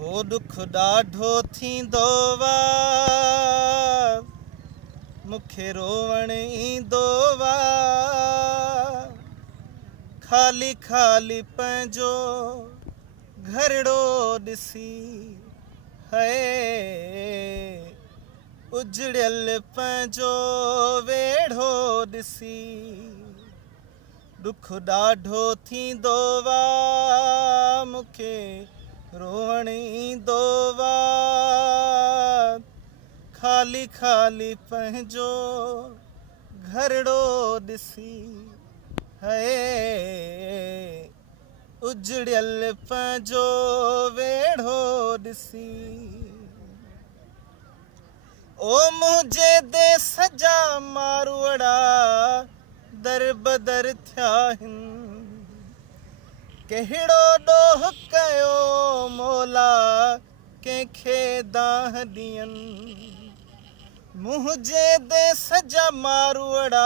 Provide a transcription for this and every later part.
हो दुख ॾाढो थींदो वा मूंखे रोवण ईंदो वा ख़ाली ख़ाली पंहिंजो घरड़ो ॾिसी है उजड़ियल पंहिंजो वेढ़ो ॾिसी दुख ॾाढो थींदो वा मूंखे रोवण ईंदो वा ख़ाली ख़ाली पंहिंजो घरड़ो ॾिसी है उजड़ियल पंहिंजो वेढ़ो ॾिसी ओ मुंहिंजे देस जा मारवड़ा दर बदर थिया आहिनि कहिड़ो ॾोह कयो मौला कंहिंखे दाह ॾियनि मुंहिंजे देस जा मारवड़ा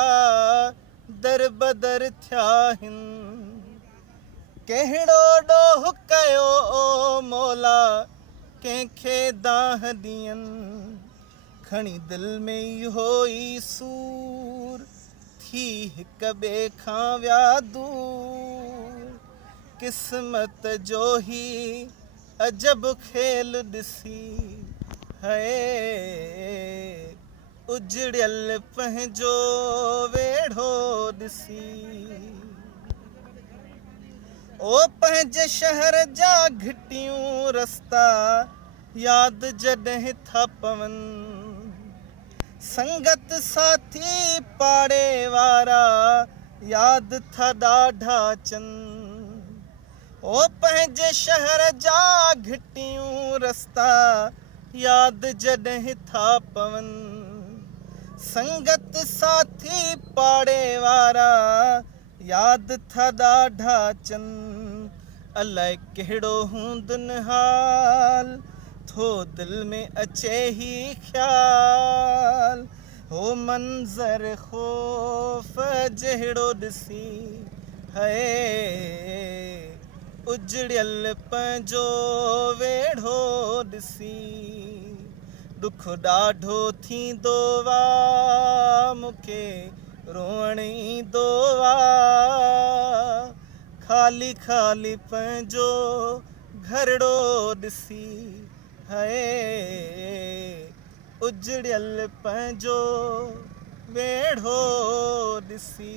दर बदर थिया आहिनि कहिड़ो ॾोह कयो मौला कंहिंखे दाह ॾियनि खणी दिलि में इहो ई सूर थी हिक ॿिए खां विया दूर क़िस्मत जो ही अजब खेल ॾिसी है उजड़ियल पंहिंजो वेढ़ो ॾिसी ओ पंहिंजे शहर जा घिटियूं रस्ता यादि जॾहिं था पवनि संगत साथी पाड़े वारा यादि था ॾाढा अचनि ओ पंहिंजे शहर जा घिटियूं रस्ता यादि जॾहिं था पवनि संगत साथी पाड़े वारा यादि था ॾाढा अचनि अलाए कहिड़ो हूंदुनि हाल थो दिलि में अचे ई ख़्याल हो मंज़र ख़ौफ़ जहिड़ो ॾिसी है उजड़ियल पंहिंजो वेढ़ो ॾिसी दुख ॾाढो थींदो वा मूंखे रोअण ईंदो वा ख़ाली ख़ाली पंहिंजो घरड़ो ॾिसी है उजड़ियल पंहिंजो वेढ़ो ॾिसी